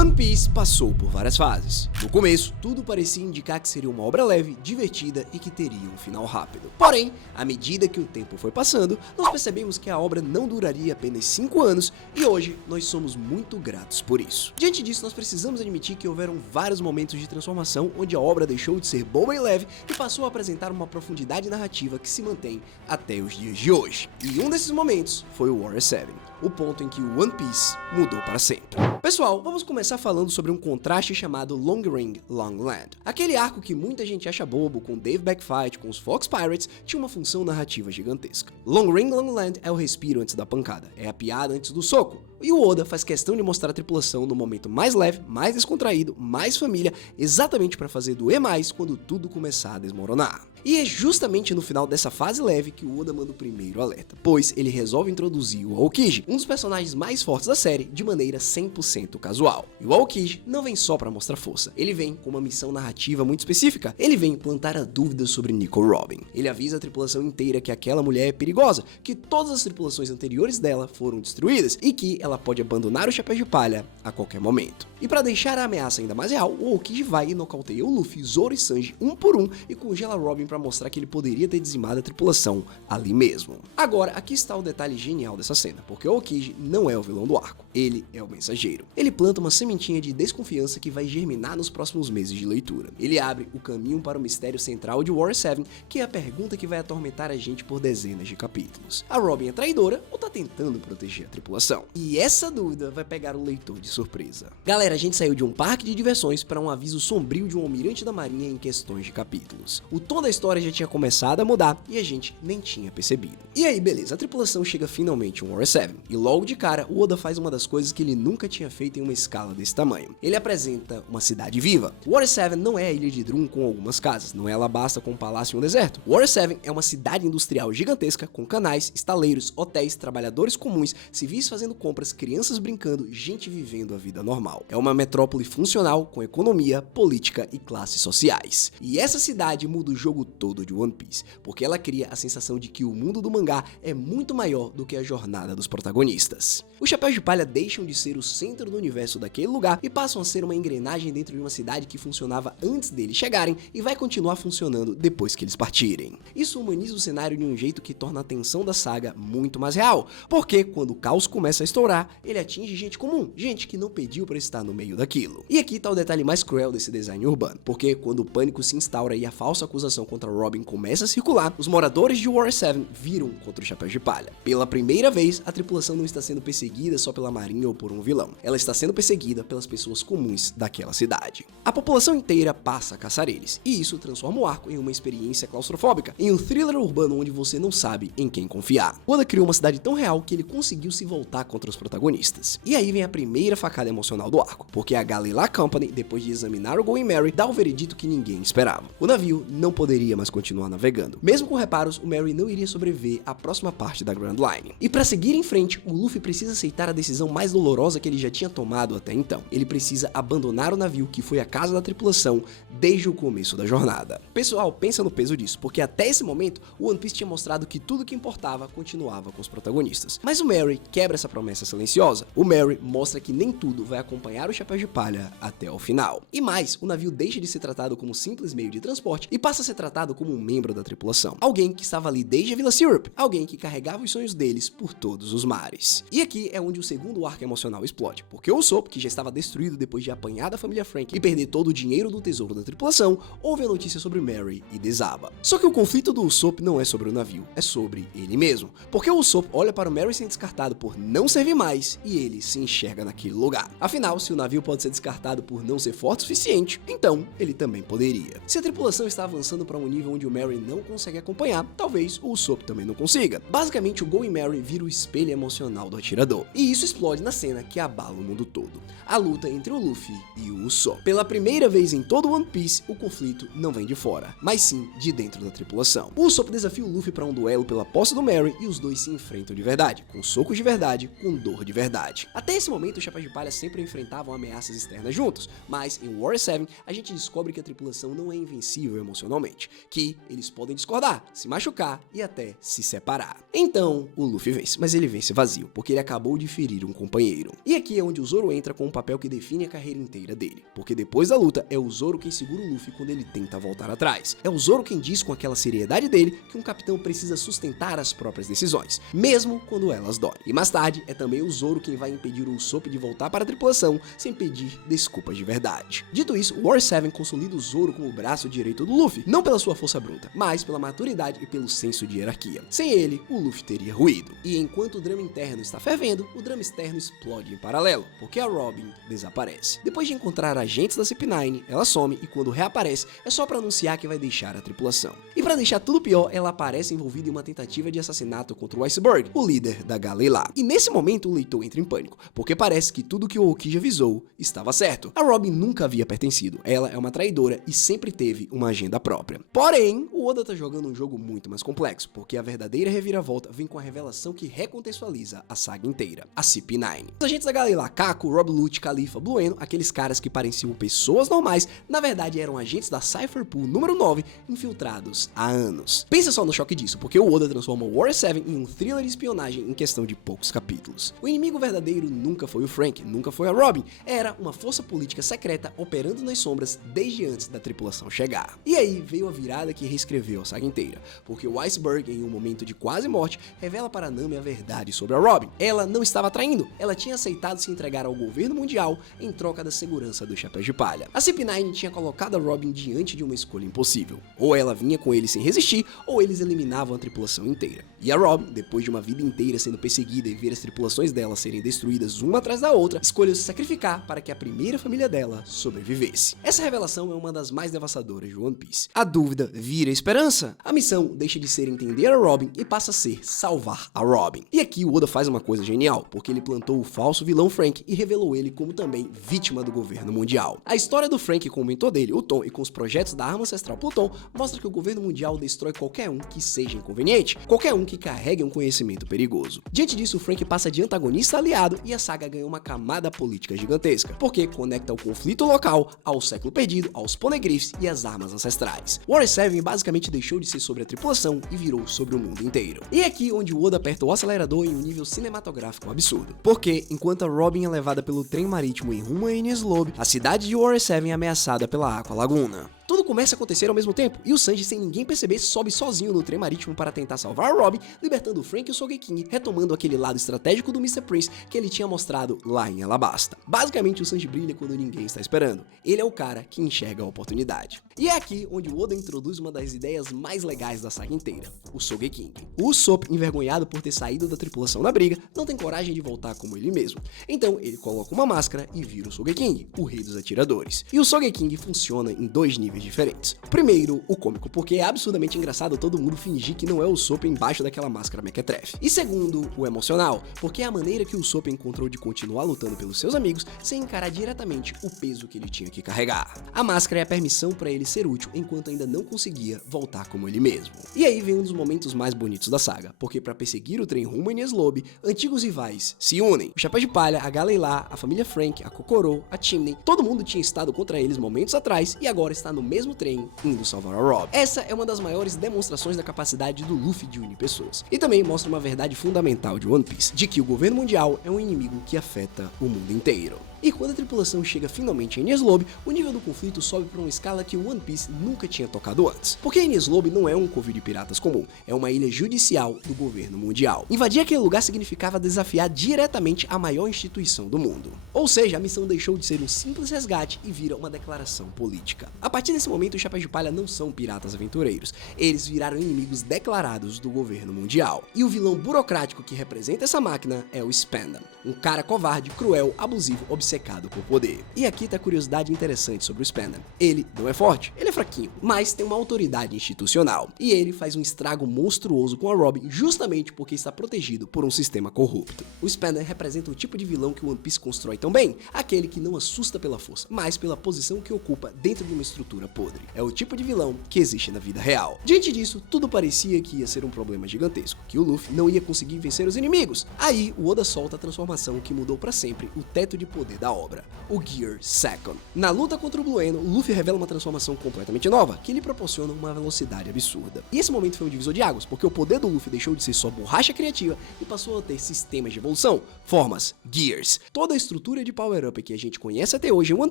One Piece passou por várias fases. No começo, tudo parecia indicar que seria uma obra leve, divertida e que teria um final rápido. Porém, à medida que o tempo foi passando, nós percebemos que a obra não duraria apenas 5 anos e hoje nós somos muito gratos por isso. Diante disso, nós precisamos admitir que houveram vários momentos de transformação onde a obra deixou de ser boba e leve e passou a apresentar uma profundidade narrativa que se mantém até os dias de hoje. E um desses momentos foi o Warrior 7. O ponto em que o One Piece mudou para sempre. Pessoal, vamos começar falando sobre um contraste chamado Long Ring, Long Land. Aquele arco que muita gente acha bobo com Dave Backfight com os Fox Pirates tinha uma função narrativa gigantesca. Long Ring, Long Land é o respiro antes da pancada, é a piada antes do soco. E o Oda faz questão de mostrar a tripulação no momento mais leve, mais descontraído, mais família, exatamente para fazer doer mais quando tudo começar a desmoronar. E é justamente no final dessa fase leve que o Oda manda o primeiro alerta, pois ele resolve introduzir o Aokiji, um dos personagens mais fortes da série, de maneira 100% casual. E o Aokiji não vem só para mostrar força, ele vem com uma missão narrativa muito específica, ele vem plantar a dúvida sobre Nico Robin. Ele avisa a tripulação inteira que aquela mulher é perigosa, que todas as tripulações anteriores dela foram destruídas e que ela pode abandonar o Chapéu de Palha a qualquer momento. E para deixar a ameaça ainda mais real, o Aokiji vai e nocauteia o Luffy, Zoro e Sanji um por um e congela Robin para mostrar que ele poderia ter dizimado a tripulação ali mesmo. Agora, aqui está o detalhe genial dessa cena, porque o Aokiji não é o vilão do arco, ele é o mensageiro. Ele planta uma sementinha de desconfiança que vai germinar nos próximos meses de leitura. Ele abre o caminho para o mistério central de Warrior 7, que é a pergunta que vai atormentar a gente por dezenas de capítulos. A Robin é traidora ou tá tentando proteger a tripulação? E essa dúvida vai pegar o leitor de surpresa. Galera, a gente saiu de um parque de diversões para um aviso sombrio de um almirante da marinha em questões de capítulos. O tom da história já tinha começado a mudar e a gente nem tinha percebido. E aí, beleza, a tripulação chega finalmente em Warrior 7 e logo de cara o Oda faz uma das coisas que ele nunca tinha feito em uma escala desse tamanho. Ele apresenta uma cidade viva. Warrior 7 não é a ilha de Drum com algumas casas, não é Alabasta com um palácio e um deserto. Warrior 7 é uma cidade industrial gigantesca com canais, estaleiros, hotéis, trabalhadores comuns, civis fazendo compras, crianças brincando, gente vivendo a vida normal. É uma metrópole funcional com economia, política e classes sociais. E essa cidade muda o jogo todo de One Piece, porque ela cria a sensação de que o mundo do mangá é muito maior do que a jornada dos protagonistas. Os Chapéus de Palha deixam de ser o centro do universo daquele lugar e passam a ser uma engrenagem dentro de uma cidade que funcionava antes deles chegarem e vai continuar funcionando depois que eles partirem. Isso humaniza o cenário de um jeito que torna a tensão da saga muito mais real, porque quando o caos começa a estourar, ele atinge gente comum, gente que não pediu para estar no meio daquilo. E aqui tá o detalhe mais cruel desse design urbano, porque quando o pânico se instaura e a falsa acusação contra Robin começa a circular, os moradores de Warrior 7 viram contra o Chapéu de Palha. Pela primeira vez, a tripulação não está sendo perseguida só pela marinha ou por um vilão, ela está sendo perseguida pelas pessoas comuns daquela cidade. A população inteira passa a caçar eles, e isso transforma o arco em uma experiência claustrofóbica, em um thriller urbano onde você não sabe em quem confiar. Oda criou uma cidade tão real que ele conseguiu se voltar contra os protagonistas. E aí vem a primeira facada emocional do arco, porque a Galley-La Company, depois de examinar o Going Merry, dá o veredito que ninguém esperava. O navio não poderia mais continuar navegando. Mesmo com reparos, o Merry não iria sobreviver à próxima parte da Grand Line. E para seguir em frente, o Luffy precisa aceitar a decisão mais dolorosa que ele já tinha tomado até então. Ele precisa abandonar o navio que foi a casa da tripulação desde o começo da jornada. Pessoal, pensa no peso disso, porque até esse momento, o One Piece tinha mostrado que tudo que importava continuava com os protagonistas. Mas o Merry quebra essa promessa silenciosa. O Merry mostra que nem tudo vai acompanhar o Chapéu de Palha até o final. E mais, o navio deixa de ser tratado como simples meio de transporte e passa a ser tratado como um membro da tripulação. Alguém que estava ali desde a Vila Syrup, alguém que carregava os sonhos deles por todos os mares. E aqui é onde o segundo arco emocional explode, porque o Usopp, que já estava destruído depois de apanhar da família Frank e perder todo o dinheiro do tesouro da tripulação, ouve a notícia sobre Merry e desaba. Só que o conflito do Usopp não é sobre o navio, é sobre ele mesmo, porque o Usopp olha para o Merry sendo descartado por não servir mais e ele se enxerga naquele lugar. Afinal, se o navio pode ser descartado por não ser forte o suficiente, então ele também poderia. Se a tripulação está avançando para um nível onde o Merry não consegue acompanhar, talvez o Usopp também não consiga. Basicamente, o Going Merry vira o espelho emocional do atirador. E isso explode na cena que abala o mundo todo. A luta entre o Luffy e o Usopp. Pela primeira vez em todo One Piece, o conflito não vem de fora, mas sim de dentro da tripulação. O Usopp desafia o Luffy para um duelo pela posse do Merry e os dois se enfrentam de verdade, com socos de verdade, com Salvador de verdade. Até esse momento, os Chapéus de Palha sempre enfrentavam ameaças externas juntos, mas em Warrior 7 a gente descobre que a tripulação não é invencível emocionalmente, que eles podem discordar, se machucar e até se separar. Então, o Luffy vence, mas ele vence vazio, porque ele acabou de ferir um companheiro. E aqui é onde o Zoro entra com um papel que define a carreira inteira dele, porque depois da luta é o Zoro quem segura o Luffy quando ele tenta voltar atrás. É o Zoro quem diz com aquela seriedade dele que um capitão precisa sustentar as próprias decisões, mesmo quando elas doem. E mais tarde, é também o Zoro quem vai impedir o Usopp de voltar para a tripulação sem pedir desculpas de verdade. Dito isso, o Warrior 7 consolida o Zoro como o braço direito do Luffy, não pela sua força bruta, mas pela maturidade e pelo senso de hierarquia. Sem ele, o Luffy teria ruído. E enquanto o drama interno está fervendo, o drama externo explode em paralelo, porque a Robin desaparece. Depois de encontrar agentes da CP9, ela some e quando reaparece, é só para anunciar que vai deixar a tripulação. E para deixar tudo pior, ela aparece envolvida em uma tentativa de assassinato contra o Iceberg, o líder da Galley lá. E nesse momento o leitor entra em pânico, porque parece que tudo que o Aokiji avisou estava certo. A Robin nunca havia pertencido, ela é uma traidora e sempre teve uma agenda própria. Porém, o Oda tá jogando um jogo muito mais complexo, porque a verdadeira reviravolta vem com a revelação que recontextualiza a saga inteira, a CP9. Os agentes da Galley lá, Kako, Rob Lute, Califa, Blue Eno, aqueles caras que pareciam pessoas normais, na verdade eram agentes da Cypher Pool número 9, infiltrados há anos. Pensa só no choque disso, porque o Oda transforma o Warrior 7 em um thriller de espionagem em questão de poucos capítulos. O inimigo verdadeiro nunca foi o Frank, nunca foi a Robin, era uma força política secreta operando nas sombras desde antes da tripulação chegar. E aí veio a virada que reescreveu a saga inteira, porque o Iceberg, em um momento de quase morte, revela para Nami a verdade sobre a Robin. Ela não estava traindo, ela tinha aceitado se entregar ao governo mundial em troca da segurança dos Chapéus de Palha. A CP9 tinha colocado a Robin diante de uma escolha impossível. Ou ela vinha com ele sem resistir, ou eles eliminavam a tripulação inteira. E a Robin, depois de uma vida inteira sendo perseguida e ver as tripulações dela serem destruídas uma atrás da outra, escolheu se sacrificar para que a primeira família dela sobrevivesse. Essa revelação é uma das mais devastadoras de One Piece. A dúvida vira esperança. A missão deixa de ser entender a Robin e passa a ser salvar a Robin. E aqui o Oda faz uma coisa genial, porque ele plantou o falso vilão Frank e revelou ele como também vítima do governo mundial. A história do Frank com o mentor dele, o Tom, e com os projetos da arma ancestral Pluton, mostra que o governo mundial destrói qualquer um que seja inconveniente, qualquer um que carregue um conhecimento perigoso. Diante disso, o Frank passa de antagonista a aliado e a saga ganha uma camada política gigantesca, porque conecta o conflito local ao século perdido, aos poneglyphs e às armas ancestrais. Warrior 7 basicamente deixou de ser sobre a tripulação e virou sobre o mundo inteiro. E é aqui onde o Oda aperta o acelerador em um nível cinematográfico absurdo, porque enquanto a Robin é levada pelo trem marítimo em rumo a Enies Lobby, a cidade de Warrior 7 é ameaçada pela Aqua Laguna. Tudo começa a acontecer ao mesmo tempo, e o Sanji, sem ninguém perceber, sobe sozinho no trem marítimo para tentar salvar a Robin, libertando o Frank e o Sogeking, retomando aquele lado estratégico do Mr. Prince que ele tinha mostrado lá em Alabasta. Basicamente, o Sanji brilha quando ninguém está esperando. Ele é o cara que enxerga a oportunidade. E é aqui onde o Oda introduz uma das ideias mais legais da saga inteira, o Sogeking. O Usopp, envergonhado por ter saído da tripulação na briga, não tem coragem de voltar como ele mesmo. Então, ele coloca uma máscara e vira o Sogeking, o rei dos atiradores. E o Sogeking funciona em dois níveis diferentes. Primeiro, o cômico, porque é absurdamente engraçado todo mundo fingir que não é o Usopp embaixo daquela máscara mequetrefe. E segundo, o emocional, porque é a maneira que o Usopp encontrou de continuar lutando pelos seus amigos sem encarar diretamente o peso que ele tinha que carregar. A máscara é a permissão para ele ser útil enquanto ainda não conseguia voltar como ele mesmo. E aí vem um dos momentos mais bonitos da saga, porque para perseguir o trem rumo a Enies Lobby, antigos rivais se unem. O Chapéu de Palha, a Galley lá, a família Frank, a Kokoro, a Chimney, todo mundo tinha estado contra eles momentos atrás e agora está no mesmo trem indo salvar a Robin. Essa é uma das maiores demonstrações da capacidade do Luffy de unir pessoas. E também mostra uma verdade fundamental de One Piece, de que o governo mundial é um inimigo que afeta o mundo inteiro. E quando a tripulação chega finalmente em Enies Lobby, o nível do conflito sobe para uma escala que o One Piece nunca tinha tocado antes. Porque Enies Lobby não é um covil de piratas comum, é uma ilha judicial do governo mundial. Invadir aquele lugar significava desafiar diretamente a maior instituição do mundo. Ou seja, a missão deixou de ser um simples resgate e vira uma declaração política. A partir desse momento, os Chapéus de Palha não são piratas aventureiros, eles viraram inimigos declarados do governo mundial. E o vilão burocrático que representa essa máquina é o Spandam, um cara covarde, cruel, abusivo, obsessivo obcecado por poder. E aqui tá a curiosidade interessante sobre o Spandam. Ele não é forte, ele é fraquinho, mas tem uma autoridade institucional. E ele faz um estrago monstruoso com a Robin justamente porque está protegido por um sistema corrupto. O Spandam representa o tipo de vilão que o One Piece constrói tão bem, aquele que não assusta pela força, mas pela posição que ocupa dentro de uma estrutura podre. É o tipo de vilão que existe na vida real. Diante disso, tudo parecia que ia ser um problema gigantesco, que o Luffy não ia conseguir vencer os inimigos. Aí, o Oda solta a transformação que mudou para sempre o teto de poder da obra, o Gear Second. Na luta contra o Blue Eno, o Luffy revela uma transformação completamente nova, que lhe proporciona uma velocidade absurda. E esse momento foi um divisor de águas, porque o poder do Luffy deixou de ser só borracha criativa e passou a ter sistemas de evolução, formas, Gears. Toda a estrutura de power-up que a gente conhece até hoje em One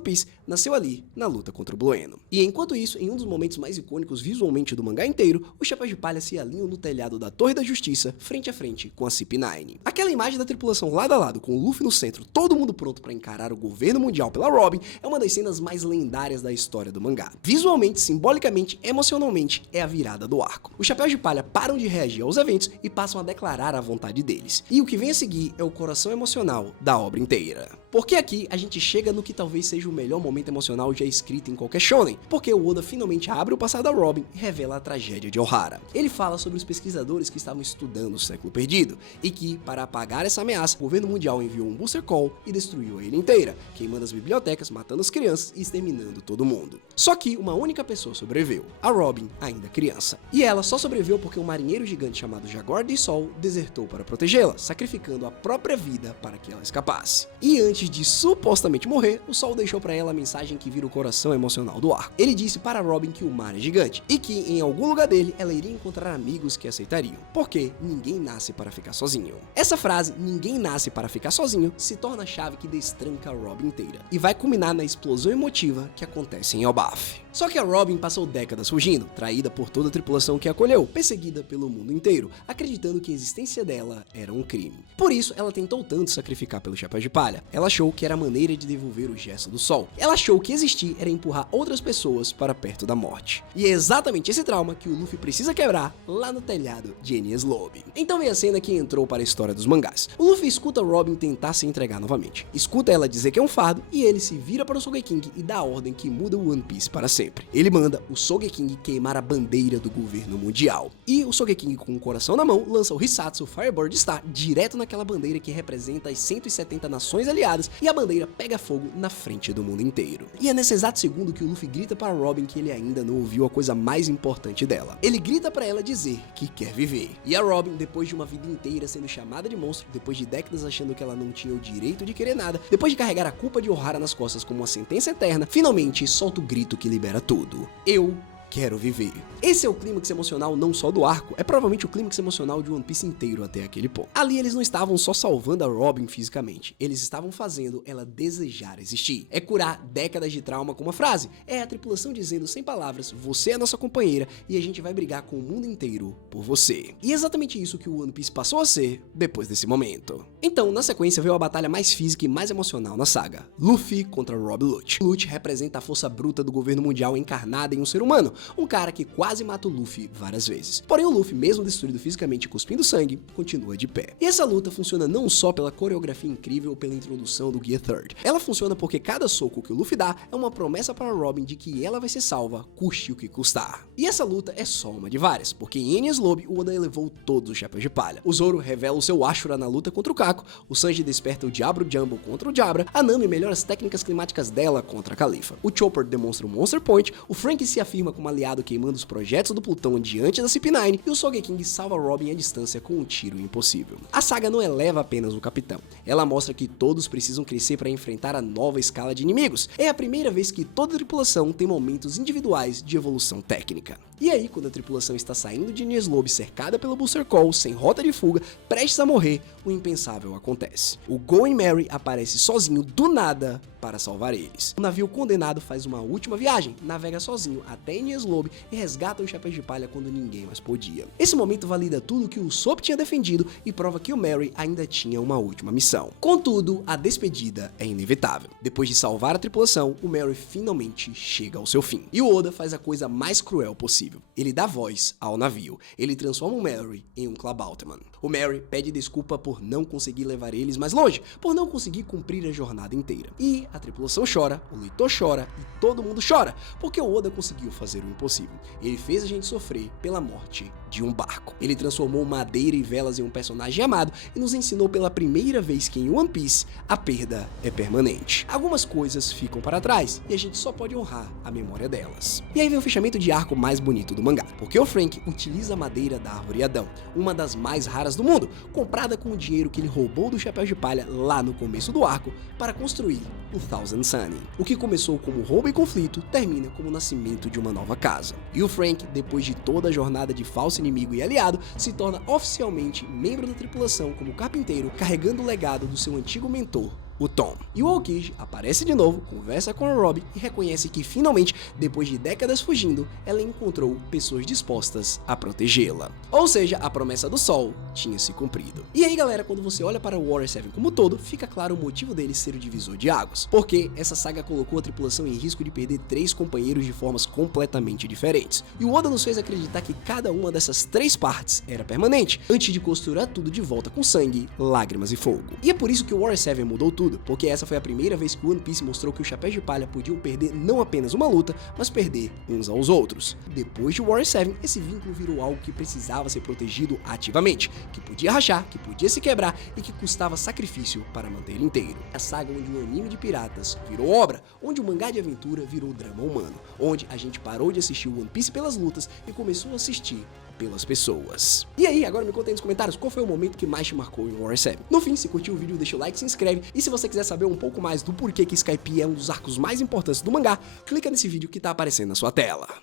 Piece nasceu ali, na luta contra o Blue Eno. E enquanto isso, em um dos momentos mais icônicos visualmente do mangá inteiro, os Chapéus de Palha se alinham no telhado da Torre da Justiça, frente a frente com a CP9. Aquela imagem da tripulação lado a lado, com o Luffy no centro, todo mundo pronto para encarar o governo mundial pela Robin, é uma das cenas mais lendárias da história do mangá. Visualmente, simbolicamente, emocionalmente, é a virada do arco. Os Chapéus de Palha param de reagir aos eventos e passam a declarar a vontade deles. E o que vem a seguir é o coração emocional da obra inteira. Porque aqui a gente chega no que talvez seja o melhor momento emocional já escrito em qualquer shonen, porque o Oda finalmente abre o passado da Robin e revela a tragédia de Ohara. Ele fala sobre os pesquisadores que estavam estudando o século perdido, e que, para apagar essa ameaça, o governo mundial enviou um Booster Call e destruiu a ilha inteira, queimando as bibliotecas, matando as crianças e exterminando todo mundo. Só que uma única pessoa sobreviveu, a Robin, ainda criança. E ela só sobreviveu porque um marinheiro gigante chamado Jaguar de Sol desertou para protegê-la, sacrificando a própria vida para que ela escapasse. E antes de supostamente morrer, o Sol deixou para ela a mensagem que vira o coração emocional do arco. Ele disse para Robin que o mar é gigante e que em algum lugar dele ela iria encontrar amigos que aceitariam, porque ninguém nasce para ficar sozinho. Essa frase, ninguém nasce para ficar sozinho, se torna a chave que destranca a Robin inteira e vai culminar na explosão emotiva que acontece em Elbaf. Só que a Robin passou décadas fugindo, traída por toda a tripulação que a acolheu, perseguida pelo mundo inteiro, acreditando que a existência dela era um crime. Por isso, ela tentou tanto sacrificar pelo Chapéu de Palha. Ela achou que era a maneira de devolver o gesto do Sol. Ela achou que existir era empurrar outras pessoas para perto da morte. E é exatamente esse trauma que o Luffy precisa quebrar lá no telhado de Enies Lobby. Então vem a cena que entrou para a história dos mangás. O Luffy escuta Robin tentar se entregar novamente. Escuta ela dizer que é um fardo e ele se vira para o Sogeking e dá a ordem que muda o One Piece para sempre. Ele manda o Sogeking queimar a bandeira do governo mundial. E o Sogeking, com o coração na mão, lança o Hisatsu Firebird Star direto naquela bandeira que representa as 170 nações aliadas, e a bandeira pega fogo na frente do mundo inteiro. E é nesse exato segundo que o Luffy grita para Robin que ele ainda não ouviu a coisa mais importante dela. Ele grita para ela dizer que quer viver. E a Robin, depois de uma vida inteira sendo chamada de monstro, depois de décadas achando que ela não tinha o direito de querer nada, depois de carregar a culpa de Ohara nas costas como uma sentença eterna, finalmente solta o grito que libera tudo. Eu quero viver. Esse é o clímax emocional não só do arco, é provavelmente o clímax emocional de One Piece inteiro até aquele ponto. Ali eles não estavam só salvando a Robin fisicamente, eles estavam fazendo ela desejar existir. É curar décadas de trauma com uma frase, é a tripulação dizendo sem palavras, você é a nossa companheira e a gente vai brigar com o mundo inteiro por você. E é exatamente isso que o One Piece passou a ser depois desse momento. Então, na sequência veio a batalha mais física e mais emocional na saga, Luffy contra Rob Lucci. Lucci representa a força bruta do governo mundial encarnada em um ser humano, um cara que quase mata o Luffy várias vezes. Porém o Luffy, mesmo destruído fisicamente e cuspindo sangue, continua de pé. E essa luta funciona não só pela coreografia incrível ou pela introdução do Gear Third. Ela funciona porque cada soco que o Luffy dá é uma promessa para Robin de que ela vai ser salva, custe o que custar. E essa luta é só uma de várias, porque em Enies Lobby o Oda elevou todos os Chapéus de Palha. O Zoro revela o seu Ashura na luta contra o Kako, o Sanji desperta o Diablo Jumbo contra o Jabra, a Nami melhora as técnicas climáticas dela contra a Califa. O Chopper demonstra o Monster Point, o Frank se afirma como aliado queimando os projetos do Plutão diante da CP9 e o Sogeking salva Robin à distância com um tiro impossível. A saga não eleva apenas o capitão, ela mostra que todos precisam crescer para enfrentar a nova escala de inimigos. É a primeira vez que toda a tripulação tem momentos individuais de evolução técnica. E aí, quando a tripulação está saindo de Enies Lobby cercada pelo Booster Call, sem rota de fuga, prestes a morrer, o impensável acontece. O Going Merry aparece sozinho do nada para salvar eles. O navio condenado faz uma última viagem, navega sozinho até Enies Enies Lobby e resgata o Chapéu de Palha quando ninguém mais podia. Esse momento valida tudo que o Usopp tinha defendido e prova que o Merry ainda tinha uma última missão. Contudo, a despedida é inevitável. Depois de salvar a tripulação, o Merry finalmente chega ao seu fim. E o Oda faz a coisa mais cruel possível. Ele dá voz ao navio. Ele transforma o Merry em um Klabautermann. O Merry pede desculpa por não conseguir levar eles mais longe, por não conseguir cumprir a jornada inteira. E a tripulação chora, o leitor chora e todo mundo chora, porque o Oda conseguiu fazer o impossível. Ele fez a gente sofrer pela morte de um barco. Ele transformou madeira e velas em um personagem amado e nos ensinou pela primeira vez que em One Piece a perda é permanente. Algumas coisas ficam para trás e a gente só pode honrar a memória delas. E aí vem o fechamento de arco mais bonito do mangá, porque o Frank utiliza a madeira da árvore Adão, uma das mais raras do mundo, comprada com o dinheiro que ele roubou do Chapéu de Palha lá no começo do arco, para construir o Thousand Sunny. O que começou como roubo e conflito termina como o nascimento de uma nova casa. E o Frank, depois de toda a jornada de falso inimigo e aliado, se torna oficialmente membro da tripulação como carpinteiro, carregando o legado do seu antigo mentor, o Tom. E o Aokiji aparece de novo, conversa com a Robin e reconhece que finalmente, depois de décadas fugindo, ela encontrou pessoas dispostas a protegê-la. Ou seja, a promessa do Sol tinha se cumprido. E aí galera, quando você olha para o Warrior 7 como um todo, fica claro o motivo dele ser o divisor de águas. Porque essa saga colocou a tripulação em risco de perder 3 companheiros de formas completamente diferentes. E o Oda nos fez acreditar que cada uma dessas 3 partes era permanente, antes de costurar tudo de volta com sangue, lágrimas e fogo. E é por isso que o Warrior 7 mudou tudo, porque essa foi a primeira vez que o One Piece mostrou que os Chapéus de Palha podiam perder não apenas uma luta, mas perder uns aos outros. Depois de Warrior 7, esse vínculo virou algo que precisava ser protegido ativamente, que podia rachar, que podia se quebrar e que custava sacrifício para manter ele inteiro. A saga onde o anime de piratas virou obra, onde o mangá de aventura virou drama humano, onde a gente parou de assistir o One Piece pelas lutas e começou a assistir pelas pessoas. E aí, agora me conta aí nos comentários qual foi o momento que mais te marcou em Warrior 7. No fim, se curtiu o vídeo, deixa o like, se inscreve, e se você quiser saber um pouco mais do porquê que Skypiea é um dos arcos mais importantes do mangá, clica nesse vídeo que tá aparecendo na sua tela.